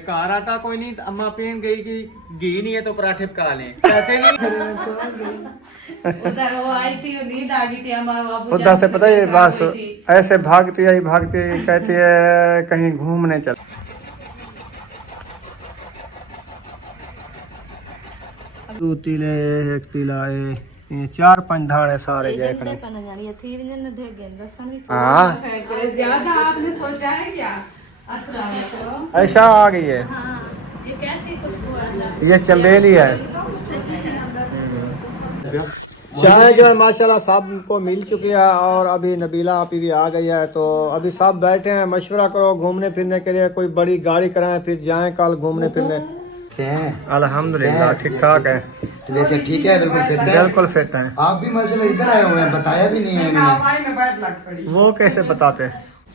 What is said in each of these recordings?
Car आटा कोई नहीं, अम्मा पीन गई कि घी नहीं है तो पराठे पका लें, ऐसे नहीं। उधर वो आई थी, नींद आ गई थी हमारा। उधर से पता है बस ऐसे भागती आई भागती कहती है कहीं घूमने चल। दो तीले एक तीला ये 4-5 धाड़े सारे देखने। हाँ ज्यादा आपने सोचा है क्या? ऐसा आ गई है। ये कैसी खुशबू है? ये चमेली है। चाय जो है माशाल्लाह सबको मिल चुकी है और अभी नबीला आपी भी आ गई है, तो अभी सब बैठे हैं मशवरा करो घूमने फिरने के लिए, कोई बड़ी गाड़ी कराएं फिर जाएं कल घूमने फिरने। अल्हम्दुलिल्लाह ठीक ठाक है। जैसे ठीक है, बिल्कुल फिट है। बिल्कुल फिट है। आप भी माशाल्लाह इधर आए हुए हैं, बताया भी नहीं है इन्होंने। वो कैसे बताते हैं।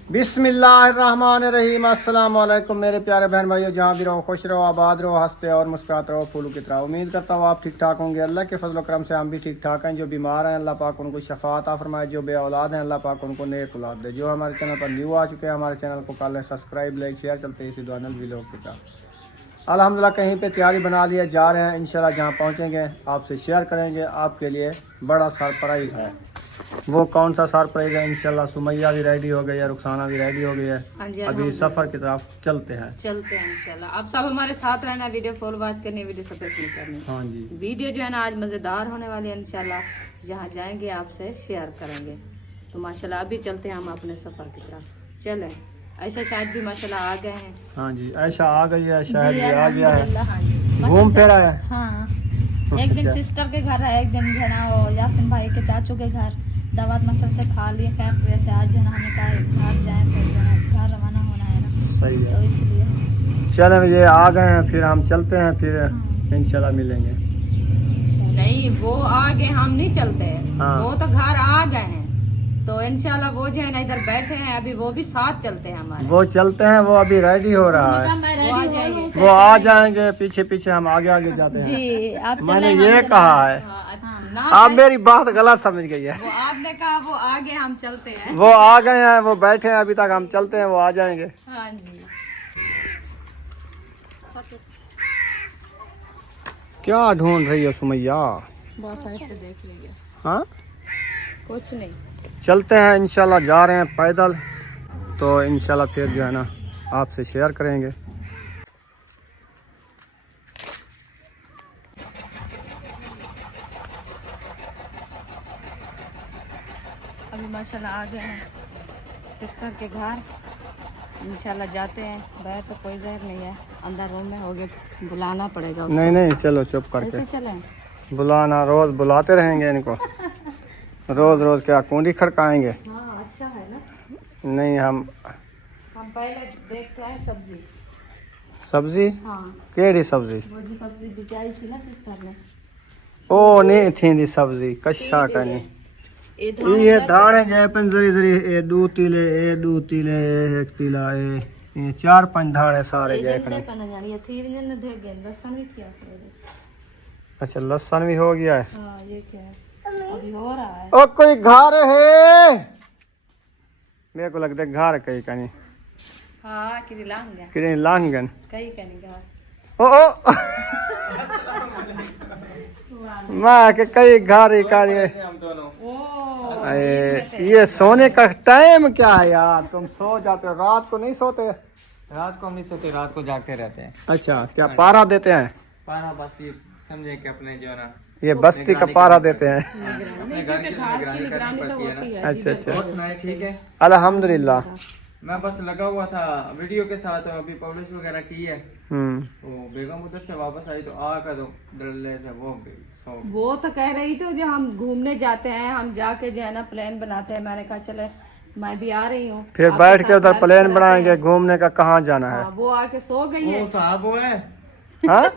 बिस्मिल्लाहिर्रहमानिर्रहीम, अस्सलाम वालेकुम मेरे प्यारे बहन भाइयों, जहाँ भी रहो खुश रहो आबाद रहो हंसते और मुस्कुराते रहो फूलों की तरह। उम्मीद करता हूँ आप ठीक ठाक होंगे। अल्लाह के फजल करम से हम भी ठीक ठाक हैं। जो बीमार हैं अल्लाह पाक उनको शफा अता फरमाए, जो बे औलाद हैं अल्लाह पाक उनको नेक औलाद दे। जो हमारे चैनल पर न्यू आ चुके हैं हमारे चैनल को कर लें सब्सक्राइब, लाइक शेयर, चलते हैं इसी दुआ व्लॉग की तरह। अल्हम्दुलिल्लाह कहीं पे तैयारी बना लिया, जा रहे हैं इंशाल्लाह, जहाँ पहुँचेंगे आपसे शेयर करेंगे। आपके लिए बड़ा सरप्राइज है। वो कौन सा सरप्राइज है इंशाल्लाह। सुमैया भी रेडी हो गई है, रुखसाना भी रेडी हो गई है। अभी सफर की तरफ चलते हैं इंशाल्लाह। आप सब हमारे साथ रहना, वीडियो फॉल वॉच करनी, वीडियो सब्सक्राइब करनी। हाँ जी, वीडियो जो है ना आज मजेदार होने वाली है इंशाल्लाह। जहाँ जाएंगे आपसे शेयर करेंगे। तो माशाल्लाह अभी चलते हैं हम अपने सफर की तरफ। चलें। ऐसा शायद भी माशाल्लाह आ गए हैं। हाँ जी, ऐसा आ गई है, शायद भी आ गया है, हाँ घूम फिर आया है। हाँ, एक दिन सिस्टर के घर है, एक दिन जो है ना वो यासिन भाई के चाचू के घर दावत मसल से खा लिए फैक्ट्री से। आज जो है ना हमें कहा घर जाए, फिर जो है घर रवाना होना है ना, सही तो है। इसलिए चलो ये आ गए हैं, फिर हम चलते हैं, फिर इंशाल्लाह मिलेंगे। नहीं वो आगे हम नहीं चलते हैं। हाँ। वो तो घर आ गए हैं, तो इंशाल्लाह वो जो है ना इधर बैठे हैं अभी, वो भी साथ चलते हैं हमारे। वो चलते हैं, वो अभी रेडी हो रहा है, वो आ जाएंगे। वो आ जाएंगे पीछे पीछे, हम आगे आगे जाते हैं। जी आप मैंने ये कहा है, आप मेरी बात गलत समझ गई है। वो आपने कहा वो आगे, हम चलते हैं। वो आ गए हैं, वो बैठे हैं अभी तक, हम चलते हैं, वो आ जाएंगे। हाँ जी। क्या ढूंढ रही हो सुमैया? बस ऐसे देख लीजिए। हाँ कुछ नहीं। चलते हैं इंशाल्लाह, जा रहे हैं पैदल, तो इंशाल्लाह फिर जो है ना आपसे शेयर करेंगे। अभी माशाल्लाह आ गए हैं सिस्टर के घर। इंशाल्लाह जाते हैं। बाहर तो कोई जहर नहीं है, अंदर रूम में होगे, बुलाना पड़ेगा उसको। नहीं चलो चुप करके, ऐसे चलें। बुलाना रोज बुलाते रहेंगे इनको, रोज रोज क्या कुंडी खड़काएंगे? हाँ अच्छा है ना। नहीं हम पहले देखते हैं सब्जी। सब्जी हाँ, केड़ी सब्जी? वो जो सब्जी बिचाई थी ना सिस्टर ने, ओ नहीं थी दी सब्जी कशा करनी। ये धाड़े जय पंजरी जरी ए दो तीले एक तीला ये 4-5 धाड़े सारे देखने। अच्छा लहसुन भी हो गया है। हाँ ये क्या है, अभी हो रहा है। ओ कोई घर है? मेरे को लगता है घर कहीं कहीं। हाँ कि लांगन, कहीं लांगन कहीं कहीं घर। ओ मैं के कई घर ही करिए। ये सोने का टाइम क्या है यार? तुम सो जाते हो, रात को नहीं सोते? रात को हम नहीं सोते, रात को जागते रहते हैं। अच्छा क्या पारा देते हैं? पारा बस ये समझे कि अपने जो है ना ये बस्ती का पारा देते हैं। अपने घर की निगरानी करनी पड़ती है ना। अच्छा अच्छा, और सुनाए ठीक है? अल्हम्दुलिल्लाह। मैं बस लगा हुआ था वीडियो के साथ, अभी पब्लिश वगैरह की है। तो बेगम उधर से वापस आई तो आकर तो डरले से वो तो कह रही थी जो हम घूमने जाते हैं, हम जाके जो है ना प्लान बनाते हैं। मैंने कहा चले मैं भी आ रही हूँ, फिर बैठ के उधर प्लान बनाएंगे घूमने का, कहाँ जाना है? वो आके सो गई है। वो साहब वो है हाँ?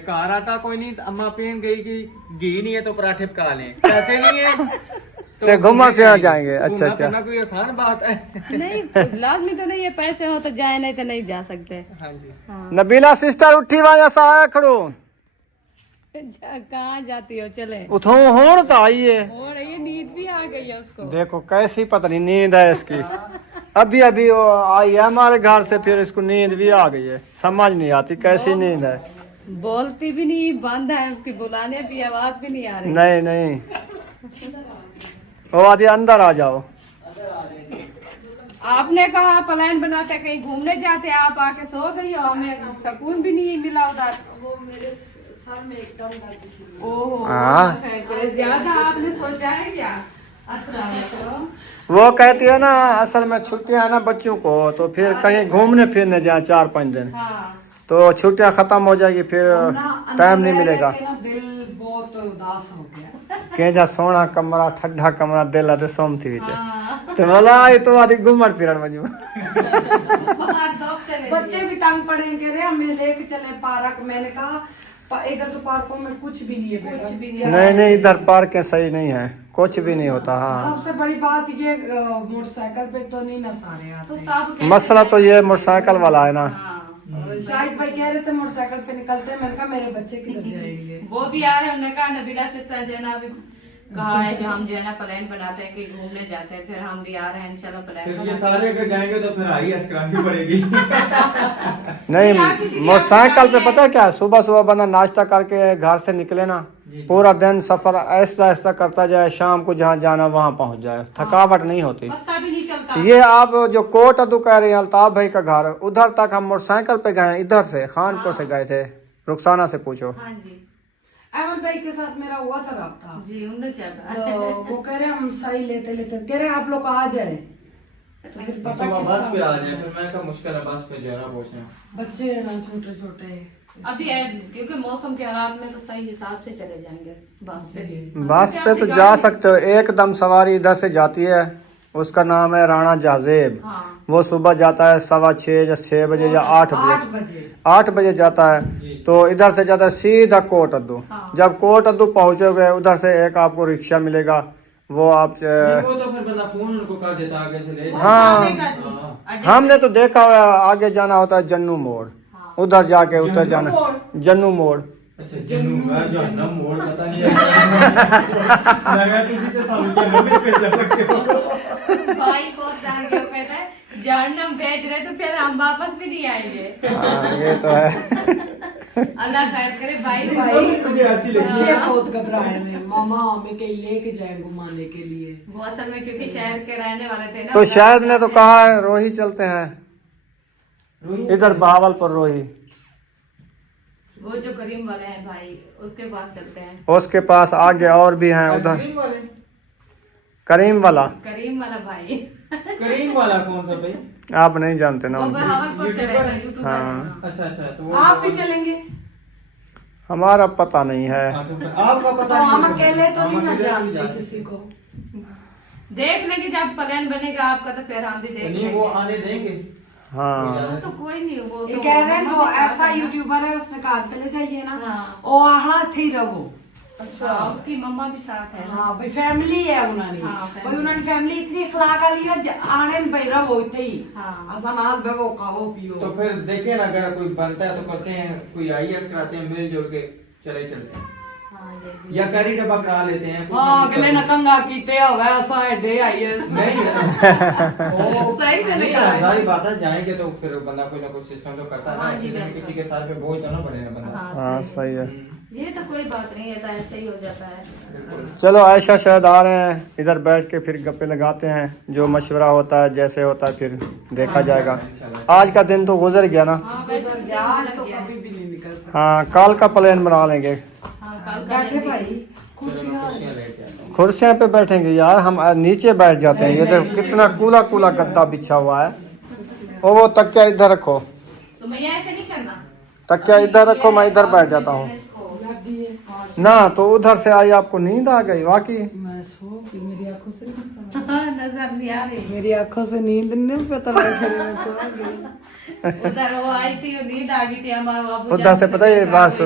कार आटा कोई नहीं, अम्मा पीन गई कि घी नहीं है तो पराठे पका लें, ऐसे नहीं है तो घुमा फिरा जाएंगे। अच्छा अच्छा, करना कोई आसान बात है? नहीं लाजमी तो नहीं है, पैसे हो तो जाए, नहीं तो नहीं जा सकते। हाँ जी। हाँ। नबीला सिस्टर उठी वाया सा आया खड़ो, कहाँ जाती हो? चले उठो होड़ तो आइए। और ये नींद भी आ गई है उसको। देखो कैसी पता नहीं नींद है इसकी। अभी अभी वो आई है हमारे घर से, फिर इसको नींद भी आ गई है, समझ नहीं आती कैसी नींद है। बोलती भी नहीं, बंद है उसकी, बुलाने भी आवाज भी नहीं आ रही। नहीं नहीं, वो आदि अंदर आ जाओ। आपने कहा प्लान बनाते कहीं घूमने जाते, आप आके सो गई हो, हमें सुकून भी नहीं मिला उधर। वो मेरे सर में एकदम दर्द। ओह, ज्यादा आपने सोचा है क्या? अस्सलाम। वो कहती है ना असल में छुट्टियां है ना बच्चों को, तो फिर कहीं घूमने फिरने जाए 4-5 दिन, हाँ। तो छुट्टियां खत्म हो जाएगी, फिर टाइम नहीं मिलेगा। दिल बहुत उदास हो गया। कह सोना कमरा, ठंडा कमरा, दिल आते सोमती विच तो बोला ये तो आदि घूमर फिरन मजू। बच्चे भी तंग पड़ेंगे रे, हमें लेके चले पार्क। मैंने कहा इधर तो पार्कों में कुछ भी नहीं है, कुछ भी नहीं नहीं, इधर पार्क सही नहीं है, कुछ भी नहीं होता। हाँ, सबसे बड़ी बात ये मोटरसाइकिल पे तो नहीं नसा रहे हैं। तो सब मसला तो ये मोटरसाइकिल वाला है ना। शाहिद भाई कह रहे थे मोटरसाइकिल पे निकलते हैं, मैंने कहा मेरे बच्चे किधर जाएंगे। वो भी आ रहे हैं, उन्होंने कहा नबीला सिस्टर जो है ना अभी कहा है कि हम जो है ना प्लान बनाते हैं कि घूमने जाते हैं, फिर हम भी आ रहे हैं इंशाल्लाह प्लान। ये सारे अगर जाएंगे तो फिर आई अस्करानी पड़ेगी। नहीं, मोटरसाइकिल पे पता है क्या, सुबह सुबह बंदा नाश्ता करके घर से निकले ना, पूरा दिन सफर ऐसा ऐसा करता जाए, शाम को जहाँ जाना वहाँ पहुँच जाए, थकावट नहीं होती। पता भी नहीं चलता। ये आप जो कोट अदू कह रहे हैं अल्ताफ भाई का घर, उधर तक हम मोटरसाइकिल पे गए, इधर से खानपुर से गए थे, रुखसाना से पूछो। हाँ जी, अहमद भाई के साथ मेरा हुआ था रब्ता जी, उन्होंने क्या कहा? तो वो कह रहे हम सही लेते लेते कह रहे आप लोग आ जाए, तो फिर पता तो किस बस पे आ जाए, फिर मैं कहा मुश्किल है बस पे जो है ना पहुंचना। बच्चे हैं ना छोटे छोटे। अभी क्योंकि मौसम के हालात में तो सही हिसाब से चले जाएंगे बस पे। बस पे तो जा सकते हो, एकदम सवारी इधर से जाती है, उसका नाम है राणा जाजेब। हाँ। वो सुबह जाता है 6:15 या 6 बजे या 8 बजे, 8 बजे जाता है, तो इधर से जाता है सीधा कोट अद्दू। हाँ। जब कोट अद्दू पहुंचोगे, उधर से एक आपको रिक्शा मिलेगा, वो आप वो तो फिर बंदा फोन उनको कर देता आगे से ले। हाँ, हमने तो देखा हुआ है, आगे जाना होता है जन्नू मोड़, उधर जाके उधर जाना जन्नू मोड़। अच्छा जन्नू मोड़ पता नहीं भाई को कहता है जहन्नम भेज रहे तो फिर हम वापस भी नहीं आएंगे। हाँ, ये तो है। अल्लाह खैर करे भाई। मुझे ऐसी लगी। बच्चे बहुत घबराए हैं, मामा हमें कहीं लेके जाए घुमाने के लिए। वो असल में क्योंकि शहर के रहने वाले थे ना, तो शायद ने तो कहा है रोही चलते हैं, इधर बहावलपुर रोही, वो जो करीम वाले हैं भाई उसके पास चलते हैं। उसके पास आगे और भी हैं उधर। करीम वाला भाई करीम वाला कौन सा भाई? आप नहीं जानते ना वो उनको। बहावलपुर से रहता है, यूट्यूबर है। हाँ। अच्छा अच्छा, तो वो आप भी चलेंगे? हमारा पता नहीं है। आपका तो पता हम नहीं, अकेले तो हम नहीं ना अकेले जानते किसी को। देख लेंगे जब प्लान बनेगा आपका, तो फिर हम भी देख नहीं, वो लेंगे। आने देंगे। हाँ, वो तो कोई नहीं, वो ये तो कह रहे हैं मम्मा वो भी साथ ऐसा है। यूट्यूबर है, उसने कहा चले जाइए ना। हाँ। ओ हाँ थी रहो। अच्छा, उसकी मम्मा भी साथ है ना। हाँ भाई फैमिली है उन्होंने। हाँ, भाई उन्होंने फैमिली इतनी अखलाक वाली है, आने भाई रहो इतने ही। हाँ। असा नाल बेगो खाओ पियो। तो फिर देखिए ना, अगर कोई बनता है तो करते हैं, कोई आईएएस कराते हैं, मिलजुल के चले चलते हैं, हाँ, जी। या करी डब्बा करा लेते हैं। हाँ अगले नकंगा कीते होवे असा एडे आईएस। नहीं सही में नहीं सारी बात है, जाएंगे तो फिर बंदा कोई ना कोई सिस्टम तो करता है ना, हाँ जी, ऐसे नहीं बिल्कुल। किसी के साथ पे बोझ तो ना बने ना बंदा। हाँ सही है। ये तो कोई बात नहीं है, तो ऐसे ही हो जाता है। चलो आयशा शायद आ रहे हैं, इधर बैठ के फिर गप्पे लगाते हैं, जो मशवरा होता है जैसे होता है फिर देखा जाएगा। आज का दिन तो गुजर गया ना। हाँ, वैसे तो दिन आज गुजर तो गया। कभी भी नहीं निकल सकता। हाँ, कल का प्लान बना लेंगे। हाँ, कल का बैठे दिन भी- भाई कुर्सियाँ। कुर्सियां पे बैठेंगे यार, हम नीचे बैठ जाते हैं। ये देखो कितना कूला कूला गद्दा बिछा हुआ है। ओ वो तकिया इधर रखो, सुमैया ऐसे नहीं करना। तकिया इधर रखो, मैं इधर बैठ जाता हूँ ना। तो उधर से आई, आपको नींद आ गई वाकई? मैं सो गई, मेरी आंखों से नजर नहीं आ रही। मेरी आंखों से नींद नहीं पता लग रही, मैं सो गई। उधर वो आई थी, नींद आ गई थी हमारे बाबू उधर से पता है बस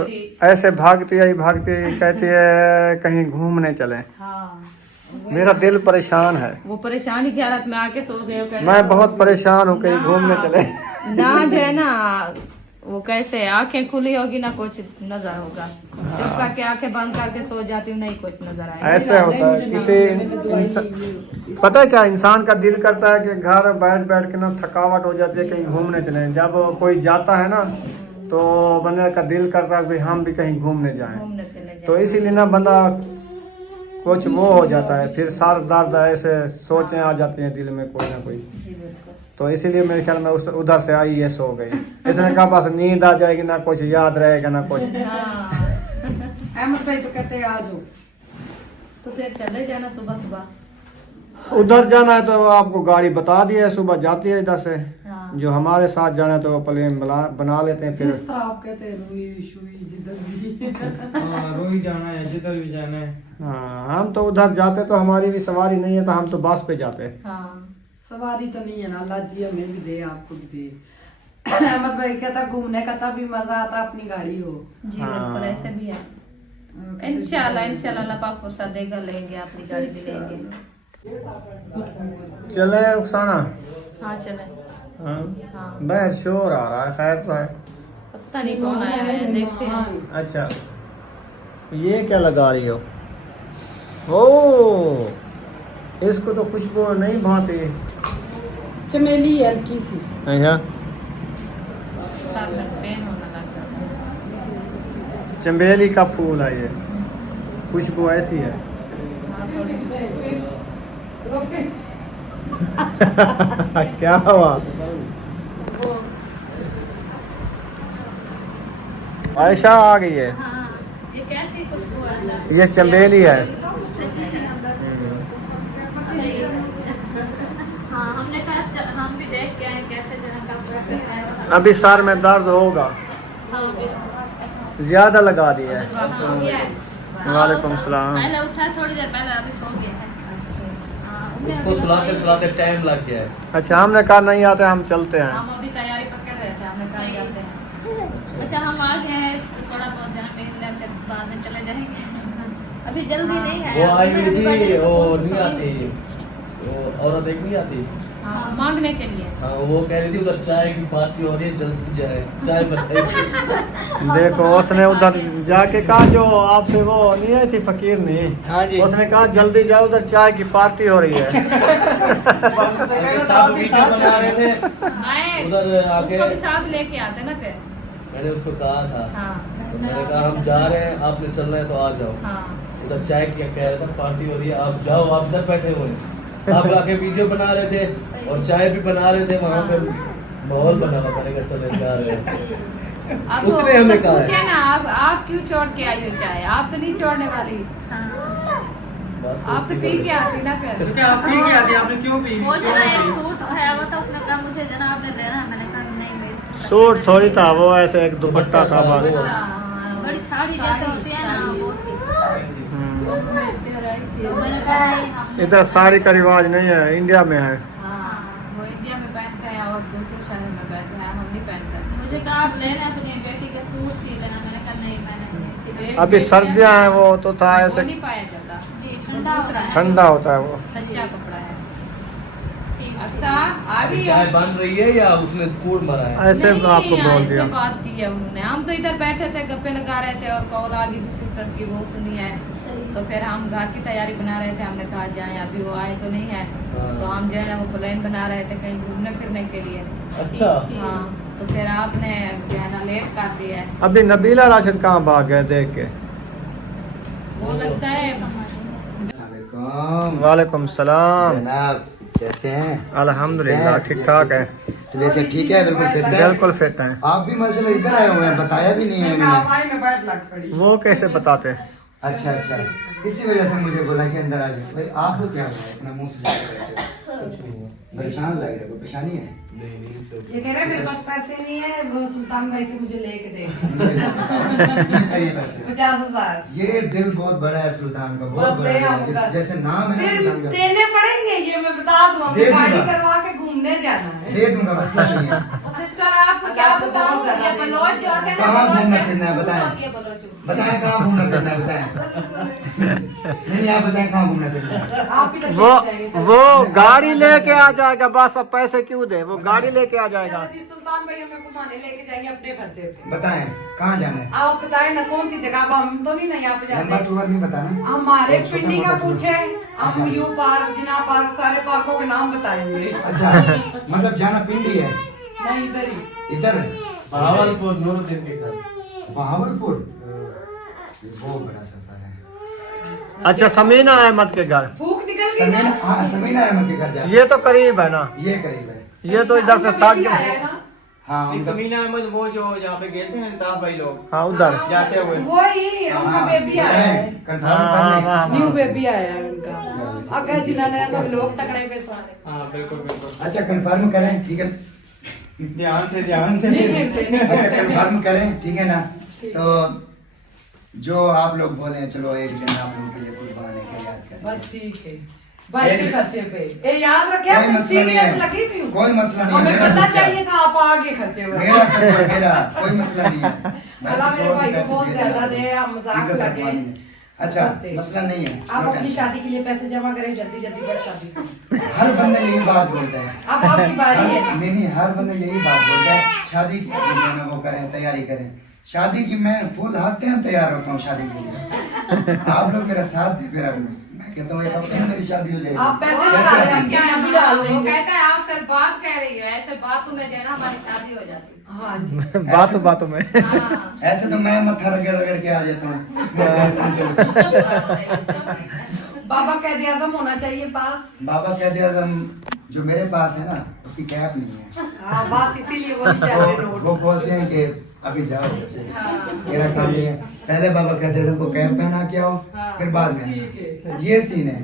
ऐसे भागती आई, भागती कहती है कहीं घूमने चले। हाँ, मेरा दिल परेशान है, वो परेशानी की हालत में आके सो गए हो। मैं बहुत परेशान हूँ, कहीं घूमने चले। ना जो है ना वो कैसे आंखें खुली होगी ना कुछ नजर होगा, चुप करके आंखें बंद करके सो जाती हूँ, नहीं कुछ नजर आएगा। ऐसे होता है किसी पता है क्या, इंसान का दिल करता है कि घर बैठ बैठ के ना थकावट हो जाती है, कहीं घूमने चले। जब कोई जाता है ना तो बंदे का दिल करता है कि हम भी कहीं घूमने जाएं, घूमने फिरने जाए। तो इसीलिए ना बंदा कुछ वो हो जाता है, फिर सार दर्द ऐसे सोचें आ जाती हैं दिल में कोई ना कोई। जी बिल्कुल। तो इसीलिए मेरे ख्याल में उधर से आई ये सो गई। इसने कहा बस नींद आ जाएगी, ना कुछ याद रहेगा ना कुछ। हाँ। अहमद भाई तो कहते हैं आ जाओ, तो फिर चले जाना सुबह सुबह। उधर जाना है तो आपको गाड़ी बता दी है, सुबह जाती है इधर से। हाँ। जो हमारे साथ जाना है तो प्लेन बना लेते हैं फिर। जिस तरह आप कहते हैं रुई शुई जिधर भी। हाँ रोही जाना है, जिधर भी जाना है। हाँ हम तो उधर जाते तो हमारी भी सवारी नहीं है तो हम तो बस पे जाते। हाँ सवारी तो नहीं है ना, अल्लाह जी हमें भी दे आपको भी दे। अहमद भाई कहता घूमने का तभी मजा आता अपनी गाड़ी हो। जी बिल्कुल, ऐसे भी है। इंशाल्लाह इंशाल्लाह अल्लाह पाक फुर्सत देगा, लेंगे अपनी गाड़ी भी लेंगे। चले रुखसाना। हाँ चले। हाँ हाँ बाहर शोर आ रहा है, खैर तो है। पता नहीं कौन आया है, देखते हैं। अच्छा ये क्या लगा रही हो? ओ इसको तो खुशबू नहीं भाती। चमेली है हल्की सी। अच्छा सर में पेन होने लगा। चमेली का फूल है ये, खुशबू ऐसी है। हाँ थोड़ी। क्या हुआ? आयशा आ गई है। हाँ ये कैसी खुशबू है? ये चमेली है। हाँ हमने कहा हम भी देख के आए कैसे तरह का। अभी सर में दर्द होगा, हाँ ज्यादा लगा दिया है। सो गया है। वालेकुम सलाम। पहले उठा थोड़ी देर पहले, अभी सो गया है। उसको सुलाते सुलाते टाइम लग गया है। अच्छा हमने कहा नहीं आते, हम चलते हैं। हम अभी तैयारी पकड़ रहे थे, हमने कहा जाते हैं। अच्छा हम आ गए हैं, थोड़ा बहुत जहाँ पे फिर बाद में चले जाएंगे, अभी जल्दी नहीं है। वो आई हुई अभी थी, बजे से वो कुछ नहीं सोई आती, वो औरत एक नहीं आती। हाँ मांगने के लिए। हाँ वो कह रही थी उधर चाय की पार्टी हो रही है, जल्दी जाए चाय बताइए। देखो उसने उधर जाके कहा, जो आपसे वो नहीं आई थी फकीर नहीं, हाँ जी। उसने कहा जल्दी जाओ उधर चाय की पार्टी हो रही है। साथ वीडियो बना रहे थे मैं उधर आके, उसको भी साथ लेके आते ना फिर। मैंने उसको कहा था, हाँ तो मैंने कहा हम जा रहे हैं, आपने चलना है तो आ जाओ। हाँ उधर चाय की कह रहा था पार्टी हो रही है, आप जाओ, आप इधर बैठे हुए हैं। आप आके वीडियो बना रहे थे और चाय भी बना रहे थे, वहाँ पे माहौल बना हुआ, मैंने कहा चले जा रहे हैं। अब उसने हमें कहा है। पूछे ना, आप क्यों छोड़ के आई हो चाय? आप तो नहीं छोड़ने वाली। बस आप तो पी के आती ना फिर। क्या आप पी के आती, आपने क्यों पी? वो जना एक सूट है वो था, उसने कहा मुझे जना आपने देना है, मैंने कहा नहीं मेरे सूट थोड़ी था वो, ऐसे एक दुपट्टा था बस। बड़ी साड़ी जैसे होती है ना वो थी। तो मैंने कहा नहीं हम इधर साड़ी का रिवाज नहीं है, इंडिया में है। हाँ वो इंडिया में पहनते हैं और दूसरे शहर में पहनते हैं, हम नहीं पहनते। मुझे कहा आप ले लें अपनी बेटी के सूट सी लेना, मैंने कहा नहीं मैंने इसी ले अभी सर्दियाँ हैं, वो तो था वो ऐसे नहीं पाया जाता जी ठंडा होता है। ठंडा होता है वो। सच्चा कपड़ा है। ठीक अच्छा आ अभी गई चाय बन रही है या उसने कूट मारा है? ऐसे नहीं, आपको बोल ऐसे दिया। बात की है उन्होंने। हम तो इधर बैठे थे, गप्पे लगा रहे थे और कॉल आ गई थी सिस्टर की, वो सुनी है। तो फिर हम घर की तैयारी बना रहे थे, हमने कहा जाए, अभी वो आए तो नहीं है, तो हम जो है ना वो प्लान बना रहे थे कहीं घूमने फिरने के लिए। अच्छा हाँ तो फिर आपने जो है ना लेट कर दिया है। अभी नबीला राशिद कहाँ भाग गए देख के? वो लगता है वालेकुम वालेकुम सलाम। जनाब, कैसे हैं? अल्हम्दुलिल्लाह ठीक ठाक है, वैसे ठीक है, बिल्कुल फिट है। बिल्कुल फिट है। आप भी माशाल्लाह इधर आए हुए हैं, बताया भी नहीं है इन्होंने। हवाई में बैठ लग पड़ी। वो कैसे बताते? अच्छा अच्छा, इसी वजह से मुझे बोला कि अंदर आ जाओ। भाई आपको क्या हुआ है? अपना मुंह से परेशान लग रहे, कोई परेशानी है? ये कह रहे मेरे पास पैसे नहीं है, वो सुल्तान भाई से मुझे लेके दे चाहिए पैसे? 50,000। ये दिल बहुत बड़ा है सुल्तान का, बस बहुत बड़ा दे है। आऊंगा। जैसे नाम है फिर सुल्तान का, देने पड़ेंगे, ये मैं बता दूं, दे हमें गाड़ी दूंगा। करवा के घूमने जाना है। दे दूंगा, बस नहीं है। सिस्टर आपको क्या बताऊं, ये बलोच जो होते हैं ना, कहाँ बलोच घूमना से फिरना है खूब बताएं। होती है बलोच में। बताएं कहाँ घूमना फिरना है बताएं। नहीं आप बताएं कहाँ घूमना फिरना है। आप ही तो वो लेके जाएंगे। वो गाड़ी लेके आ जाएगा, बस अब पैसे क्यों दे, वो गाड़ी लेके आ जाएगा। चलो जी, सुल्तान भाई हमें घुमाने लेके जाएंगे अपने खर्चे पे। बताएं कहाँ जाना है। आप बताएं ना कौन सी जगह, अब हम तो नहीं ना यहाँ पे लंबा जाते। टूर नहीं बताना। हमारे छोटा पिंडी का मोटा टूर। पूछे, अच्छा। हम यू पार्क, जिना पार्क, सारे पार्कों के नाम बताएंगे। अच्छा मतलब जाना पिंडी है नहीं इधर ही। इधर भावलपुर नूरुद्दीन के घर। बहावलपुर वो बड़ा सफर है। अच्छा समीना अहमद के घर, भूख निकल गई समीना ना? हाँ समीना अहमद के घर जाए। ये तो करीब है ना, ये करीब है। ये तो इधर से 60 बेबी आया है ना? हाँ उनका समीना अहमद वो जो जहाँ पे गए थे ना अल्ताफ भाई लोग हाँ उधर। जाते हुए। वही उनका बेबी आया है, हाँ, न्यू बेबी आया है उनका। अगर जिन्होंने सब लोग तकड़े पे सारे। हाँ बिल्कुल बिल्कुल। अच्छा कंफर्म करें ठीक है। ध्यान से नहीं, नहीं, नहीं। अच्छा कंफर्म करें ठीक है ना। तो जो आप लोग बोले चलो एक दिन आप लोगों के लिए कुछ बनाने के याद करें। बस ठीक है, भाई के खर्चे पे। ए याद रखे, कोई मैं मसला नहीं सीरियस है। लगी थी। कोई मसला नहीं है। हमें मेरा पता खर्चा। चाहिए था आप आगे खर्चे हुए। मेरा खर्चा मेरा कोई मसला नहीं है। अल्लाह मेरे भाई को बहुत ज्यादा दे, हम मजाक इज्जत लगे। रखवानी है। अच्छा करते। मसला नहीं है। आप अपनी शादी के लिए पैसे जमा करें, जल्दी जल्दी बस शादी करें। हर बंदा यही बात बोलता है। अब आपकी बारी है। नहीं नहीं हर बंदा यही बात बोलता है शादी की में वो करें तैयारी करें। शादी की मैं फुल हर टाइम तैयार होता हूँ शादी के लिए। आप लोग मेरा साथ दे फिर मैं कहता हूँ एक हफ्ते में मेरी शादी हो जाएगी। आप पैसे लगा रहे हैं, हम क्या अभी डाल वो देंगे। कहता है आप सिर्फ बात कह रही हो, ऐसे बात तुम्हें देना हमारी शादी हो जाती। हाँ जी। बातों बातों में। हाँ। ऐसे तो मैं मत्था रगड़ रगड़ के आ जाता हूँ। बाबा कैद आजम होना चाहिए पास। बाबा कहते हैं जो मेरे पास है ना उसकी कैप नहीं है। हाँ बस इसीलिए वो नहीं चाहते नोट। वो बोलते हैं कि अभी जाओ बच्चे मेरा काम नहीं है। पहले बाबा कहते थे तुमको कैप पहना के आओ फिर बाद में ठीक है। ये सीन है।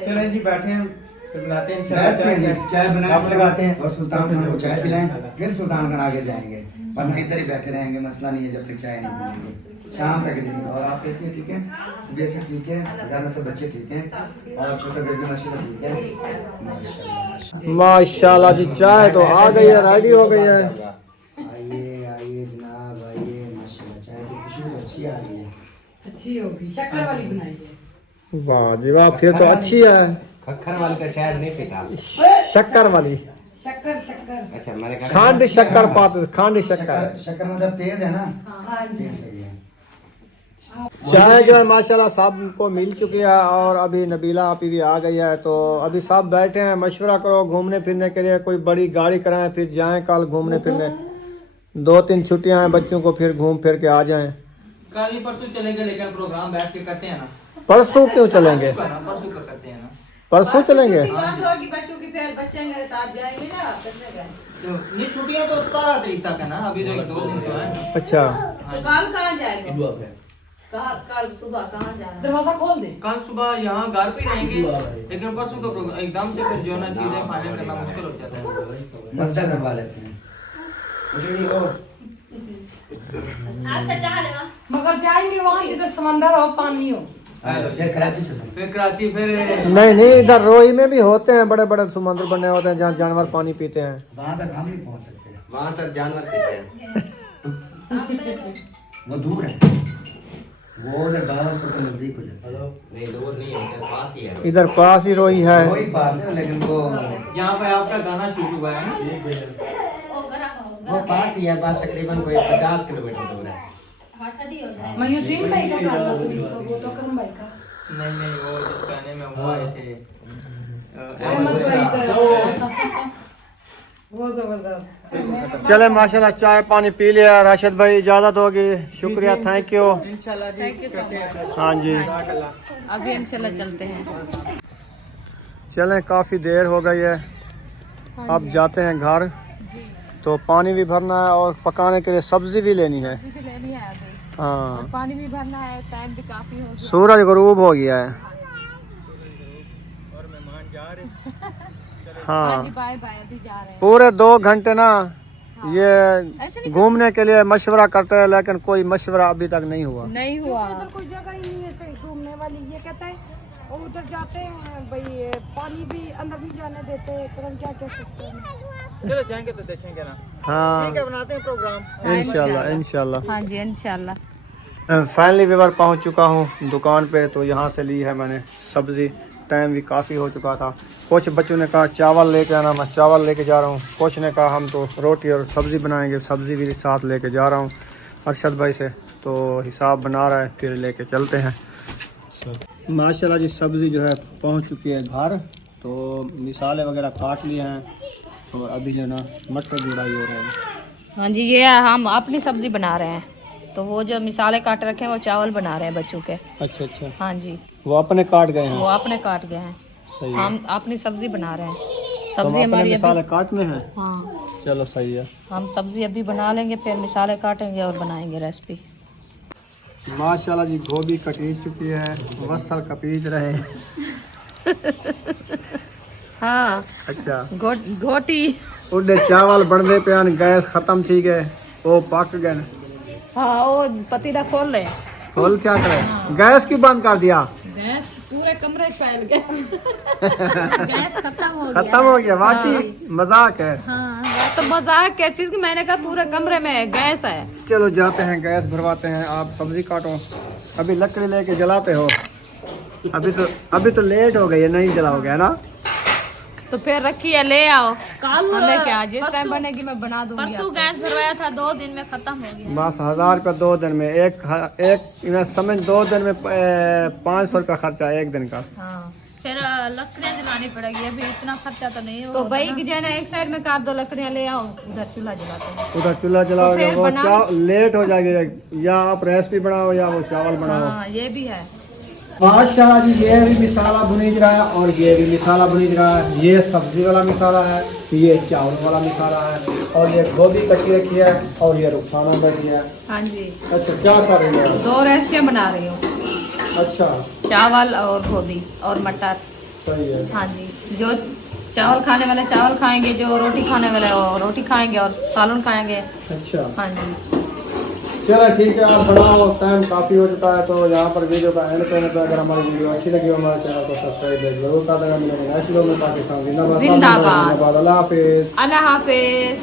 चलें जी बैठे हैं फिर बनाते हैं बैठते हैं, चाय आप बनाए लगाते हैं और सुल्तान खान को चाय पिलाएं फिर सुल्तान खान आगे जाएंगे वरना इधर ही बैठे रहेंगे। मसला नहीं है जब तक चाय नहीं पिलेंगे शाम तक देंगे। और आप कैसे ठीक है? तबीयत से ठीक है? घर में सब बच्चे ठीक हैं? और छोटा बेबी माशाल्लाह ठीक है? माशाल्लाह माशाल्लाह जी, चाय तो आ गई है, रेडी हो गई है। आइए आइए जनाब आइए। माशाल्लाह चाय की खुशबू अच्छी आ रही है। अच्छी होगी, शक्कर वाली बनाई है। वाह जी वाह, फिर तो अच्छी है। खक्खर वाली तो शायद नहीं पीता। शक्कर वाली, शक्कर शक्कर। अच्छा मैंने कहा खांड शक्कर पाते, खांड शक्कर। शक्कर मतलब तेज है ना? हाँ जी। तेज सही है। चाय जो है माशाल्लाह सबको मिल चुकी है और अभी नबीला आपी भी आ गई है। तो अभी सब बैठे हैं, मशवरा करो घूमने फिरने के लिए, कोई बड़ी गाड़ी कराएं फिर जाएं कल घूमने फिरने। 2-3 छुट्टियां हैं बच्चों को, फिर घूम फिर के आ जाएं। कल ही परसों चलेंगे लेकिन प्रोग्राम बैठ के करते हैं ना। परसों क्यों चलेंगे? परसों का करते हैं ना। परसों चलेंगे। छुट्टी बंद होगी बच्चों की, फिर बच्चे मेरे साथ जाएंगे ना करने गए। तो नहीं छुट्टियां तो 17 तारीख तक है ना, अभी तो 1-2 दिन तो है। अच्छा तो कल कहाँ जाएंगे? दुआ पे। कल सुबह कहाँ जाना? दरवाजा खोल दे। कल सुबह यहाँ घर पे रहेंगे लेकिन परसों का प्रोग्राम एकदम से फिर जो है ना चीजें फाइनल करना मुश्किल हो जाता है। मजदा करवा लेते हैं। उजड़ी हो अच्छा चाह लेवा मगर जाएंगे वहाँ जिधर समंदर हो, पानी हो। फिर कराची चलो। फिर कराची फिर नहीं, इधर रोही में भी होते हैं बड़े बड़े समुद्र बने होते हैं जहाँ जानवर पानी पीते हैं। वहाँ तक हम नहीं पहुँच सकते। वहाँ सर जानवर पीते हैं। वो दूर है। वो उधर बावलपुर के नजदीक हो जाता है। नहीं दूर नहीं है, इधर पास ही है। इधर पास ही रोही है। वही पास है लेकिन वो यहाँ पे आपका गाना शूट हुआ है ना। ओ गरम हो वो पास ही है, बात तकरीबन कोई 50 किलोमीटर दूर है। हॉट हड्डी हो जाए। मयूद्दीन भाई का गाना तो वो तो करम भाई का। नहीं वो जिस गाने में वो आए थे अहमद भाई का। वो जबरदस्त। चले माशाल्लाह चाय पानी पी लिया। राशिद भाई इजाजत होगी, शुक्रिया, थैंक यू। इंशाल्लाह जी करते हैं। हाँ जी अभी इंशाल्लाह चलते हैं। चलें, काफ़ी देर हो गई है, अब जाते हैं घर। तो पानी भी भरना है और पकाने के लिए सब्जी भी लेनी है। लेनी है अभी, हाँ, पानी भी भरना है, टाइम भी काफी हो गया। सूरज गरूब हो गया है। हाँ, बाय बाय, अभी जा रहे हैं। पूरे 2 घंटे ना ये घूमने के लिए मशवरा करते हैं लेकिन कोई मशवरा अभी तक नहीं हुआ। नहीं हुआ। कोई जगह ही नहीं है घूमने वाली। ये कहता है और उधर जाते हैं भाई, पानी भी अंदर नहीं जाने देते, तो हम क्या कह सकते हैं। चलो जाएंगे तो देखेंगे ना। हाँ ठीक है, बनाते हैं प्रोग्राम। इंशाल्लाह इंशाल्लाह। हाँ जी इंशाल्लाह। फाइनली व्यूअर पहुंच चुका हूं दुकान पे। तो यहां से ली है मैंने सब्ज़ी। टाइम भी काफ़ी हो चुका था। कुछ बच्चों ने कहा चावल लेके आना, मैं चावल लेके जा रहा हूं। कुछ ने कहा हम तो रोटी और सब्ज़ी बनाएंगे, सब्ज़ी भी साथ लेके जा रहा हूं अरशद भाई से। तो हिसाब बना रहा है, फिर लेके चलते हैं। माशाल्लाह जी सब्ज़ी जो है पहुंच चुकी है घर। तो मिसाले वगैरह काट लिए हैं और अभी जो है ना मटर जुड़ाई हो रहा है। हाँ जी, ये हम अपनी सब्जी बना रहे हैं। तो वो जो मिसाले काट रखे हैं वो चावल बना रहे हैं बच्चों के। अच्छा अच्छा, हाँ जी, वो अपने काट गए हैं। वो अपने काट गए हैं। सही है। हम अपनी सब्जी बना रहे हैं। तो सब्जी अपने हमारी मिसाले अभी, काटने हैं। हाँ चलो सही है। हम सब्जी अभी बना लेंगे, फिर मिसाले काटेंगे और बनाएंगे रेसिपी। माशाल्लाह जी गोभी कटीज चुकी है, वसल कपीज रहे हैं। हाँ अच्छा, घोटी। उन्हें चावल बनने पे आन गैस खत्म थी गए, वो पक गए। हाँ वो पतीला खोल रहे। खोल क्या करे, गैस क्यों बंद कर दिया? गैस पूरे कमरे फैल गए। गैस खत्म हो गया। खत्म हो गया, वाकई मजाक है। हाँ तो मजाक क्या चीज की, मैंने कहा पूरे कमरे में गैस है। चलो जाते हैं गैस भरवाते हैं। आप सब्जी काटो, अभी लकड़ी लेके जलाते हो। अभी तो लेट हो गई है, नहीं जलाओगे है ना? तो फिर रखिए, ले आओ कल लेके आ। जिस टाइम बनेगी मैं बना दूंगी। परसों गैस भरवाया था, 2 दिन में खत्म हो गया। बस 1000 रुपया 2 दिन में। एक समझ 2 दिन में 500 रुपया खर्चा एक दिन का। हाँ फिर लकड़ियाँ जलानी पड़ेगी, अभी इतना खर्चा तो नहीं तो होगा भाई ना। की जो है ना एक साइड में काट दो लकड़ियाँ, ले आओ उधर चूल्हा जलाते हैं। उधर चूल्हा जलाओगे फिर वो बना- लेट हो जाएगी। या आप रेसिपी बनाओ या वो चावल बनाओ। हाँ ये भी है। माशाल्लाह जी ये भी मिसाला भुनीज रहा है और ये भी मिसाला भुनीज रहा है। ये सब्जी वाला मिसाला है, ये चावल वाला मिसाला है और ये गोभी कटी रखी है और ये रुखसाना बैठी है। हाँ जी, अच्छा क्या कर रही है? 2 रेसिपियाँ बना रही हूँ, अच्छा चावल और गोभी और मटर। सही है। हाँ जी, जो चावल खाने वाले चावल खाएंगे, जो रोटी खाने वाले वो रोटी खाएंगे और सालन खाएंगे। अच्छा हाँ जी, चलो ठीक है, आप बनाओ, टाइम काफ़ी हो चुका है। तो यहाँ पर वीडियो का एंड करने पर अगर हमारी वीडियो अच्छी लगी हो हमारे चैनल को सब्सक्राइब जरूर कर देना। मिलेंगे नेक्स्ट वीडियो में। पाकिस्तान जिंदाबाद, जिंदाबाद। अल्लाह हाफिज़। अल्लाह हाफिज।